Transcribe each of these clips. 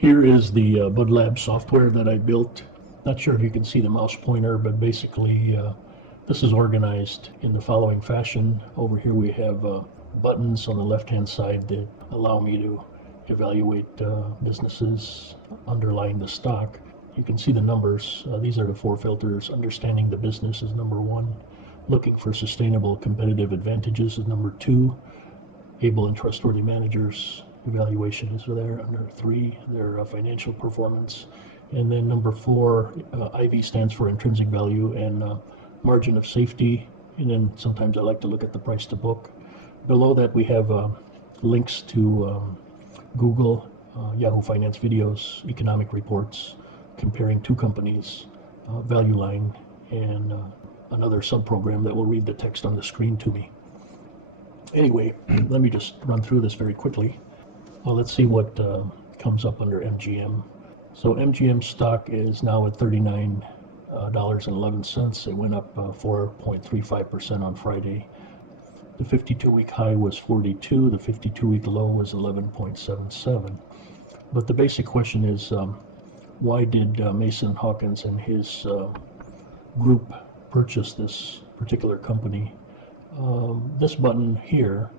Here is the Budlab software that I built. Not sure if you can see the mouse pointer, but basically this is organized in the following fashion. Over here we have buttons on the left-hand side that allow me to evaluate businesses underlying the stock. You can see the numbers. These are the four filters. Understanding the business is number one. Looking for sustainable competitive advantages is number two. Able and trustworthy managers evaluation is there. Under three, their financial performance. And then number four, IV stands for intrinsic value and margin of safety. And then sometimes I like to look at the price to book. Below that we have links to Google, Yahoo Finance videos, economic reports, comparing two companies, value line, and another subprogram that will read the text on the screen to me. Anyway, let me just run through this very quickly. Well, let's see what comes up under MGM. So MGM stock is now at $39.11. It went up 4.35% on Friday. The 52-week high was 42. The 52-week low was 11.77. But the basic question is, why did Mason Hawkins and his group purchase this particular company? This button here,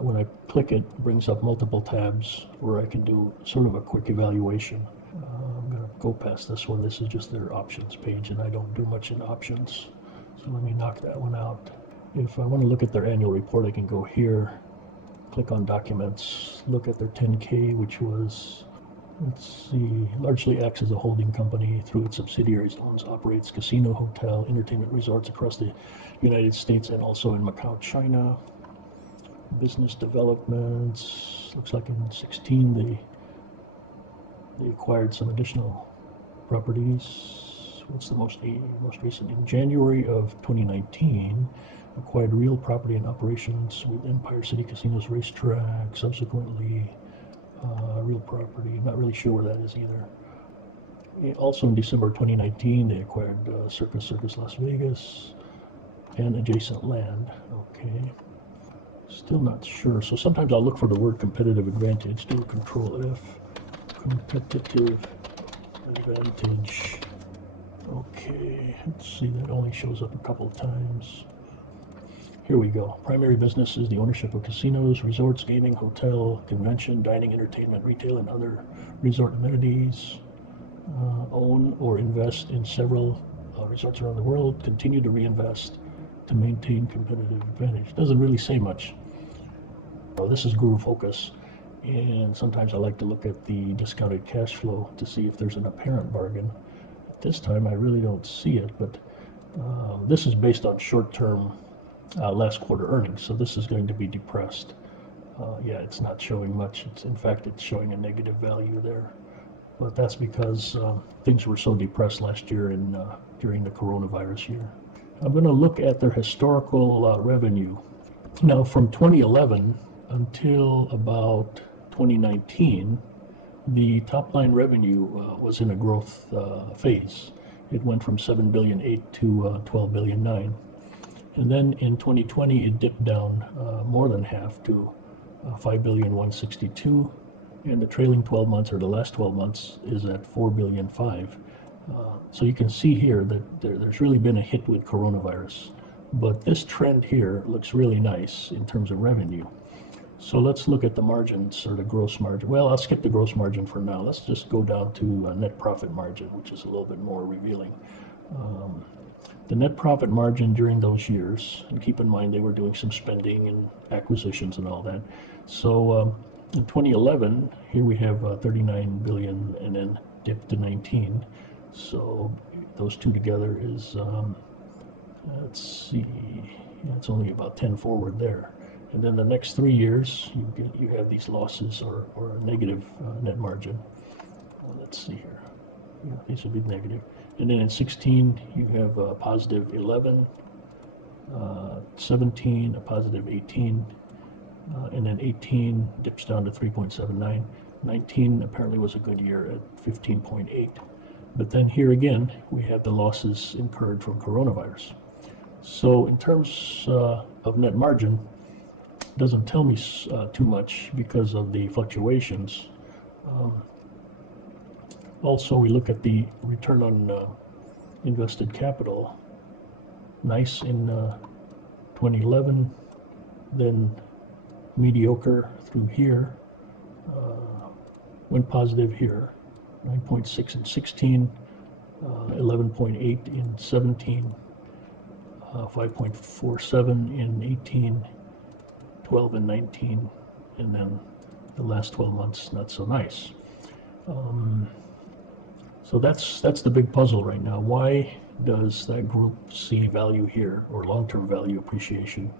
when I click it, brings up multiple tabs where I can do sort of a quick evaluation. I'm going to go past this one. This is just their options page, and I don't do much in options. So let me knock that one out. If I want to look at their annual report, I can go here, click on documents, look at their 10K, which was, let's see, largely acts as a holding company through its subsidiaries, owns, operates casino, hotel, entertainment resorts across the United States and also in Macau, China. Business developments, looks like in 16 they acquired some additional properties. What's the most recent? In January of 2019, acquired real property and operations with Empire City Casinos racetrack. Subsequently, real property, not really sure where that is either. Also in December 2019, they acquired Circus Las Vegas and adjacent land. Okay, still not sure. So sometimes I'll look for the word competitive advantage. Do Control F. Competitive advantage. Okay, let's see, that only shows up a couple of times. Here we go. Primary business is the ownership of casinos, resorts, gaming, hotel, convention, dining, entertainment, retail, and other resort amenities. Own or invest in several resorts around the world. Continue to reinvest to maintain competitive advantage. Doesn't really say much. This is Guru Focus. And sometimes I like to look at the discounted cash flow to see if there's an apparent bargain. At this time, I really don't see it, but this is based on short-term last quarter earnings, so this is going to be depressed. Yeah, it's not showing much. In fact, it's showing a negative value there. But that's because things were so depressed last year during the coronavirus year. I'm going to look at their historical revenue. Now, from 2011 until about 2019, the top line revenue was in a growth phase. It went from $7.8 billion to $12.9 billion. And then in 2020, it dipped down more than half to $5.162 billion. And the trailing 12 months, or the last 12 months, is at $4.5 billion. So you can see here that there's really been a hit with coronavirus. But this trend here looks really nice in terms of revenue. So let's look at the margins, or the gross margin. Well, I'll skip the gross margin for now. Let's just go down to net profit margin, which is a little bit more revealing. The net profit margin during those years, and keep in mind they were doing some spending and acquisitions and all that. So in 2011, here we have 39 billion and then dipped to 19. So those two together is, let's see, yeah, it's only about 10 forward there. And then the next 3 years, you have these losses or a negative net margin. Let's see here. Yeah, these would be negative. And then in 16, you have a positive 11, 17, a positive 18, and then 18 dips down to 3.79. 19 apparently was a good year at 15.8. But then here again, we have the losses incurred from coronavirus. So in terms of net margin, doesn't tell me too much because of the fluctuations. Also, we look at the return on invested capital. Nice in 2011, then mediocre through here, went positive here, 9.6 in 16, 11.8 in 17, 5.47 in 18, 12 and 19, and then the last 12 months not so nice. So that's the big puzzle right now. Why does that group see value here, or long-term value appreciation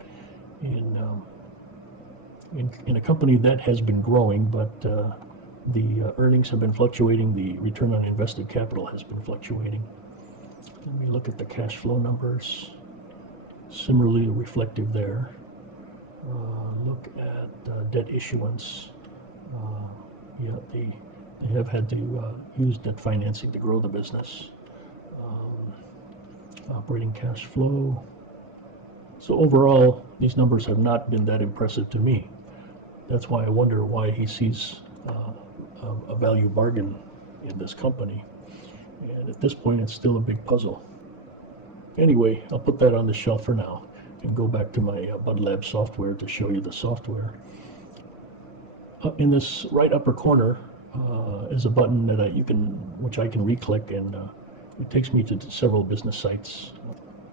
in a company that has been growing, but the earnings have been fluctuating, the return on invested capital has been fluctuating. Let me look at the cash flow numbers. Similarly reflective there. Look at debt issuance. Yeah, they have had to use debt financing to grow the business. Operating cash flow. So overall, these numbers have not been that impressive to me. That's why I wonder why he sees a value bargain in this company. And at this point, it's still a big puzzle. Anyway, I'll put that on the shelf for now and go back to my Budlab software to show you the software. Up in this right upper corner is a button that which I can re-click, and it takes me to several business sites.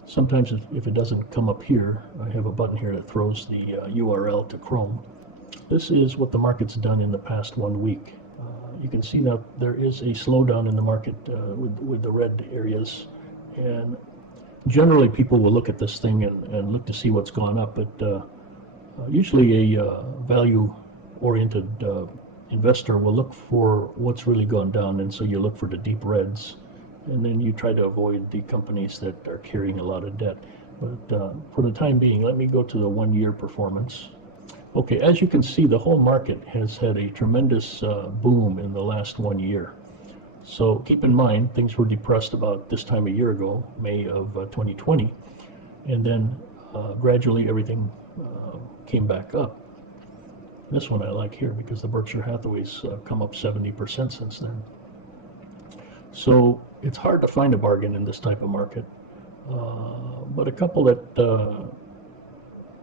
Sometimes if it doesn't come up here, I have a button here that throws the URL to Chrome. This is what the market's done in the past 1 week. You can see now there is a slowdown in the market with the red areas, and generally people will look at this thing and look to see what's gone up, but usually a value-oriented investor will look for what's really gone down, and so you look for the deep reds, and then you try to avoid the companies that are carrying a lot of debt. But for the time being, let me go to the 1-year performance. Okay, as you can see, the whole market has had a tremendous boom in the last 1 year. So keep in mind, things were depressed about this time a year ago, May of 2020, and then gradually everything came back up. This one I like here because the Berkshire Hathaway's come up 70% since then. So it's hard to find a bargain in this type of market, but a couple that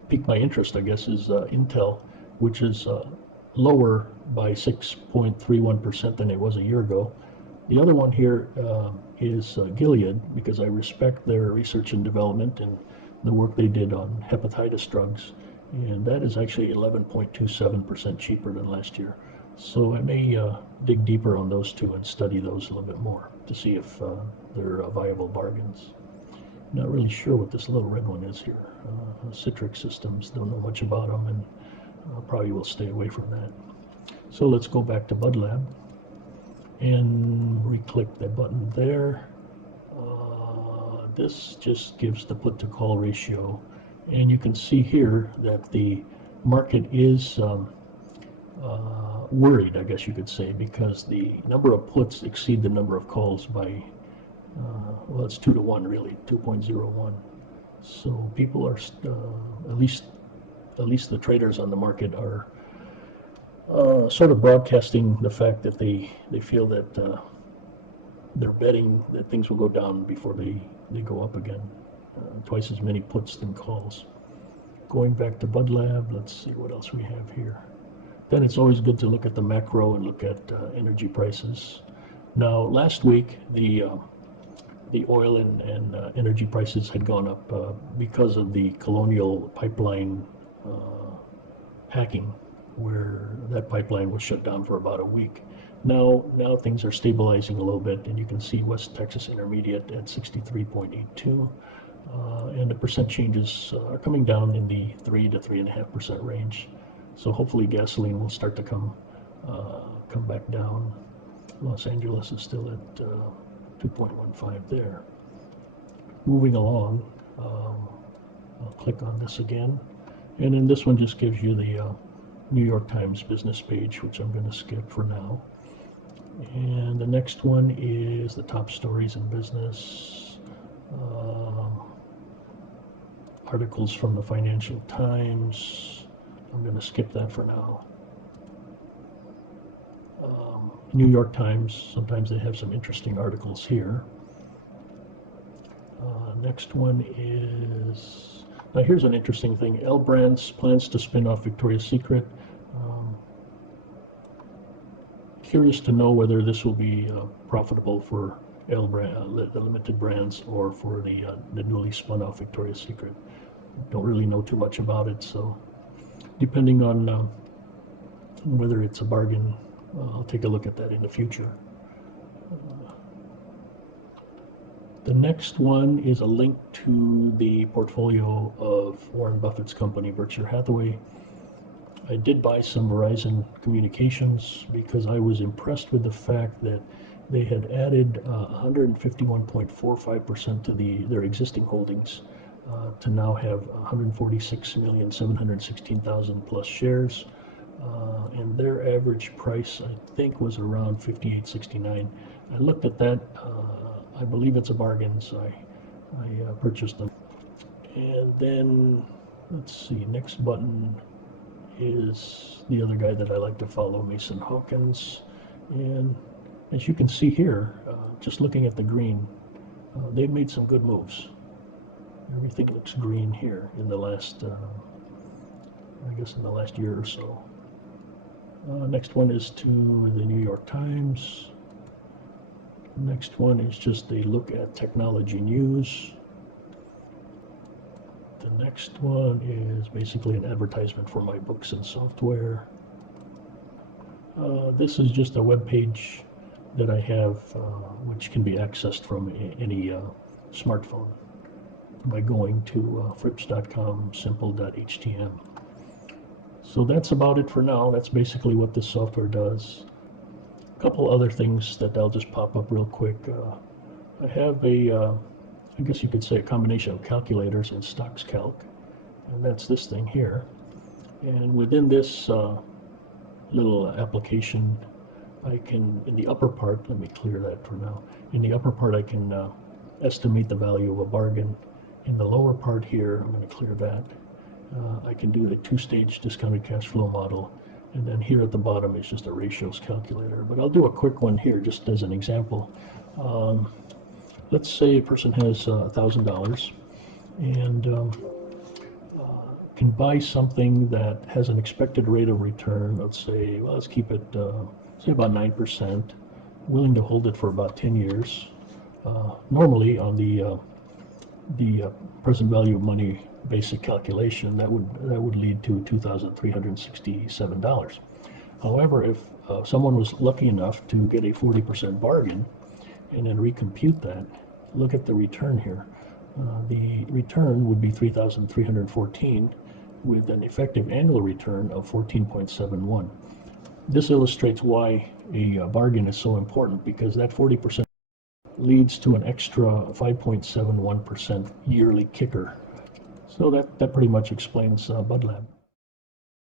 piqued my interest, I guess, is Intel, which is lower by 6.31% than it was a year ago. The other one here is Gilead, because I respect their research and development and the work they did on hepatitis drugs, and that is actually 11.27% cheaper than last year. So I may dig deeper on those two and study those a little bit more to see if they're viable bargains. Not really sure what this little red one is here. Citrix Systems, don't know much about them, and probably will stay away from that. So let's go back to Budlab and re-click that button there. This just gives the put to call ratio, and you can see here that the market is worried, I guess you could say, because the number of puts exceed the number of calls by well, it's 2 to 1 really, 2.01. So people are at least the traders on the market are sort of broadcasting the fact that they feel that they're betting that things will go down before they go up again. Twice as many puts than calls. Going back to Budlab, let's see what else we have here. Then it's always good to look at the macro and look at energy prices. Now, last week the oil and energy prices had gone up because of the Colonial pipeline hacking, where that pipeline was shut down for about a week. Now things are stabilizing a little bit, and you can see West Texas Intermediate at 63.82, and the percent changes are coming down in the 3 to 3.5% range. So hopefully gasoline will start to come back down. Los Angeles is still at 2.15 there. Moving along, I'll click on this again, and then this one just gives you the New York Times business page, which I'm going to skip for now. And the next one is the top stories in business, articles from the Financial Times. I'm going to skip that for now. New York Times, sometimes they have some interesting articles here. Next one is, now here's an interesting thing. L Brands plans to spin off Victoria's Secret. Curious to know whether this will be profitable for L brand, the limited brands, or for the newly spun off Victoria's Secret. Don't really know too much about it, so depending on whether it's a bargain, I'll take a look at that in the future. The next one is a link to the portfolio of Warren Buffett's company, Berkshire Hathaway. I did buy some Verizon communications because I was impressed with the fact that they had added 151.45% to their existing holdings to now have 146,716,000 plus shares. And their average price, I think, was around $58.69. I looked at that. I believe it's a bargain, so I purchased them. And then, let's see, next button is the other guy that I like to follow, Mason Hawkins. And as you can see here, just looking at the green, they've made some good moves. Everything looks green here in the last, I guess in the last year or so. Next one is to the New York Times. Next one is just a look at technology news. The next one is basically an advertisement for my books and software. This is just a web page that I have, which can be accessed from any smartphone by going to frips.com simple.htm. So that's about it for now. That's basically what this software does. A couple other things that I'll just pop up real quick. I have I guess you could say a combination of calculators and StocksCalc, and that's this thing here. And within this little application, I can, in the upper part, let me clear that for now. In the upper part, I can estimate the value of a bargain. In the lower part here, I'm going to clear that. I can do the two-stage discounted cash flow model. And then here at the bottom is just a ratios calculator. But I'll do a quick one here just as an example. Let's say a person has $1,000 and can buy something that has an expected rate of return of, say, well, let's keep it, say about 9%, willing to hold it for about 10 years. Normally on the present value of money basic calculation, that would lead to $2,367. However, if someone was lucky enough to get a 40% bargain and then recompute that, look at the return here. The return would be $3,314 with an effective annual return of 14.71. This illustrates why a bargain is so important, because that 40% leads to an extra 5.71% yearly kicker. So that pretty much explains Budlab.